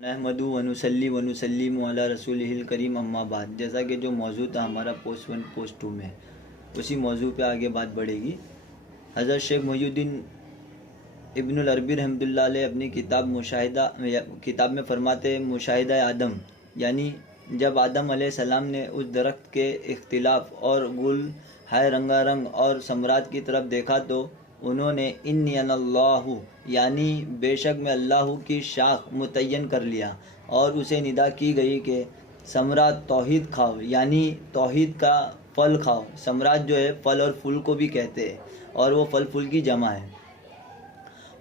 نحمد و نصلی و نسلم علی رسولہ الکریم اما بعد. جیسا کہ جو موضوع تھا ہمارا پوسٹ 1 پوسٹ 2 میں، اسی موضوع پہ آگے بات بڑھے گی. حضرت شیخ محی الدین ابن العربی رحمۃ اللہ علیہ اپنی کتاب میں فرماتے ہیں مشاہدہ آدم، یعنی جب آدم علیہ السلام نے اس درخت کے اختلاف اور گل ہائے رنگا رنگ اور ثمرات کی طرف دیکھا تو انہوں نے انی انا اللہ، یعنی بے شک میں اللہ کی شاخ متعین کر لیا، اور اسے ندا کی گئی کہ ثمرات توحید کھاؤ، یعنی توحید کا پھل کھاؤ. ثمرات جو ہے پھل اور پھول کو بھی کہتے ہیں، اور وہ پھل پھول کی جمع ہے.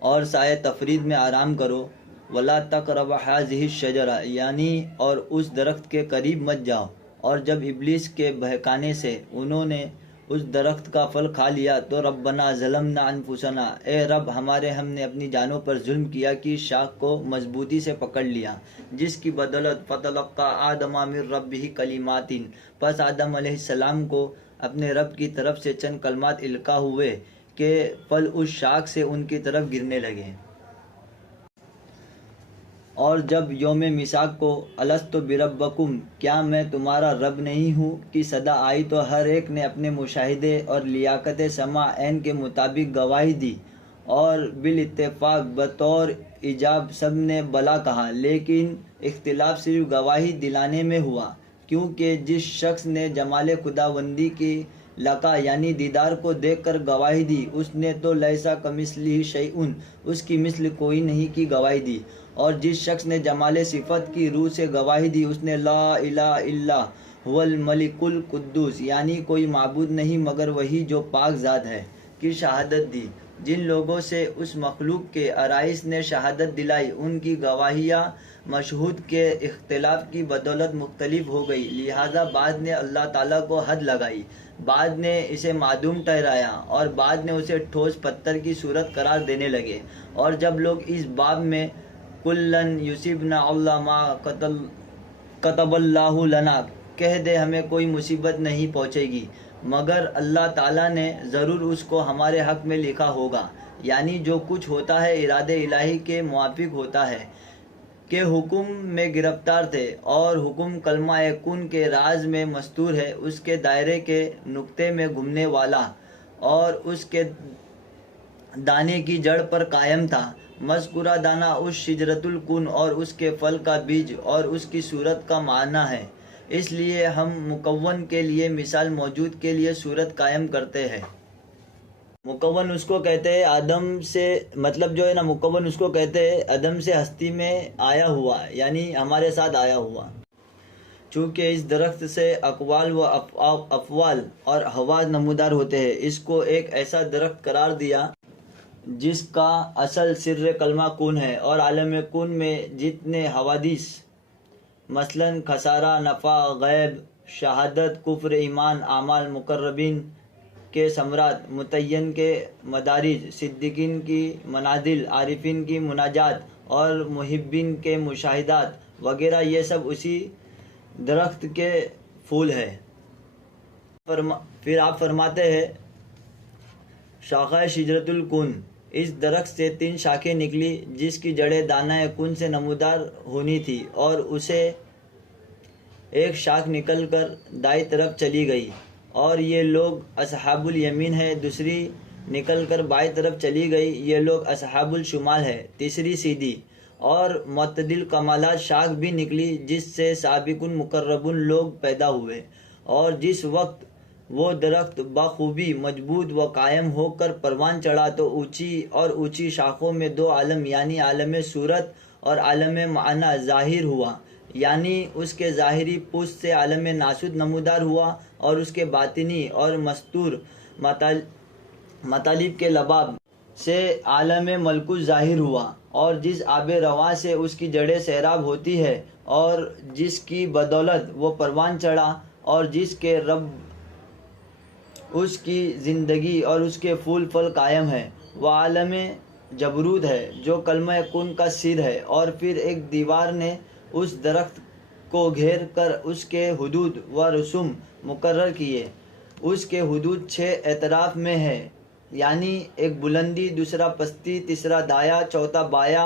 اور سایہ تفرید میں آرام کرو. ولا تقرب هذه الشجرہ، یعنی اور اس درخت کے قریب مت جاؤ. اور جب ابلیس کے بہکانے سے انہوں نے اس درخت کا پھل کھا لیا تو ربنا ظلمنا انفسنا، اے رب ہمارے ہم نے اپنی جانوں پر ظلم کیا کہ شاخ کو مضبوطی سے پکڑ لیا، جس کی بدولت فتلقى آدم من ربہ کلمات، پس آدم علیہ السلام کو اپنے رب کی طرف سے چند کلمات القا ہوئے کہ پھل اس شاخ سے ان کی طرف گرنے لگے. اور جب یوم میثاق کو الست بربکم، کیا میں تمہارا رب نہیں ہوں کی صدا آئی تو ہر ایک نے اپنے مشاہدے اور لیاقت سماع عین کے مطابق گواہی دی، اور بالاتفاق بطور ایجاب سب نے بلا کہا. لیکن اختلاف صرف گواہی دلانے میں ہوا، کیونکہ جس شخص نے جمال خداوندی کی لقا یعنی دیدار کو دیکھ کر گواہی دی، اس نے تو لیسا کمثلہ شیء، اس کی مثل کوئی نہیں کی گواہی دی. اور جس شخص نے جمال صفت کی روح سے گواہی دی، اس نے لا الہ الا هو الملک القدوس، یعنی کوئی معبود نہیں مگر وہی جو پاک ذات ہے، کی شہادت دی. جن لوگوں سے اس مخلوق کے عرائض نے شہادت دلائی، ان کی گواہیاں مشہود کے اختلاف کی بدولت مختلف ہو گئی، لہذا بعض نے اللہ تعالیٰ کو حد لگائی، بعض نے اسے معدوم ٹھہرایا، اور بعض نے اسے ٹھوس پتھر کی صورت قرار دینے لگے. اور جب لوگ اس باب میں کلن یصیبنا اللہ ما کتب اللہ لنا، کہہ دے ہمیں کوئی مصیبت نہیں پہنچے گی مگر اللہ تعالیٰ نے ضرور اس کو ہمارے حق میں لکھا ہوگا، یعنی جو کچھ ہوتا ہے ارادے الہی کے موافق ہوتا ہے. کہ حکم میں گرفتار تھے، اور حکم کلمہ کن کے راز میں مستور ہے، اس کے دائرے کے نقطے میں گھومنے والا، اور اس کے دانے کی جڑ پر قائم تھا. مذکورہ دانہ اس شجرۃ الکن اور اس کے پھل کا بیج اور اس کی صورت کا معنی ہے. اس لیے ہم مکون کے لیے مثال موجود کے لیے صورت قائم کرتے ہیں. مکون اس کو کہتے ہیں آدم سے، مطلب جو ہے نا مکون اس کو کہتے ہیں آدم سے ہستی میں آیا ہوا، یعنی ہمارے ساتھ آیا ہوا. چونکہ اس درخت سے اقوال و افعال اور حواس نمودار ہوتے ہیں، اس کو ایک ایسا درخت قرار دیا جس کا اصل سر کلمہ کن ہے، اور عالم کن میں جتنے حوادث مثلا خسارہ، نفع، غیب، شہادت، کفر، ایمان، اعمال مقربین کے ثمرات، متعین کے مدارج، صدیقین کی منازل، عارفین کی مناجات، اور محبین کے مشاہدات وغیرہ، یہ سب اسی درخت کے پھول ہے. پھر آپ فرماتے ہیں شاخہ شجرۃ الکن، اس درخت سے 3 شاخیں نکلی جس کی جڑیں دانہ کن سے نمودار ہونی تھی، اور اسے ایک شاخ نکل کر دائیں طرف چلی گئی، اور یہ لوگ اصحاب الیمین ہے. دوسری نکل کر بائیں طرف چلی گئی، یہ لوگ اصحاب الشمال ہے. تیسری سیدھی اور معتدل کمالات شاخ بھی نکلی جس سے سابقون مقربون لوگ پیدا ہوئے. اور جس وقت وہ درخت بخوبی مضبوط و قائم ہو کر پروان چڑھا تو اونچی اور اونچی شاخوں میں 2 عالم یعنی عالم صورت اور عالم معنی ظاہر ہوا، یعنی اس کے ظاہری پشت سے عالم ناسوت نمودار ہوا، اور اس کے باطنی اور مستور مطالب کے لباب سے عالم ملکوت ظاہر ہوا. اور جس آب رواں سے اس کی جڑیں سیراب ہوتی ہے، اور جس کی بدولت وہ پروان چڑھا، اور جس کے رب اس کی زندگی اور اس کے پھول پھل قائم ہے، وہ عالم جبروت ہے جو کلمہ کن کا سر ہے. اور پھر ایک دیوار نے اس درخت کو گھیر کر اس کے حدود و رسوم مقرر کیے. اس کے حدود 6 اطراف میں ہے، یعنی ایک بلندی، دوسرا پستی، تیسرا دایا، چوتھا بایا،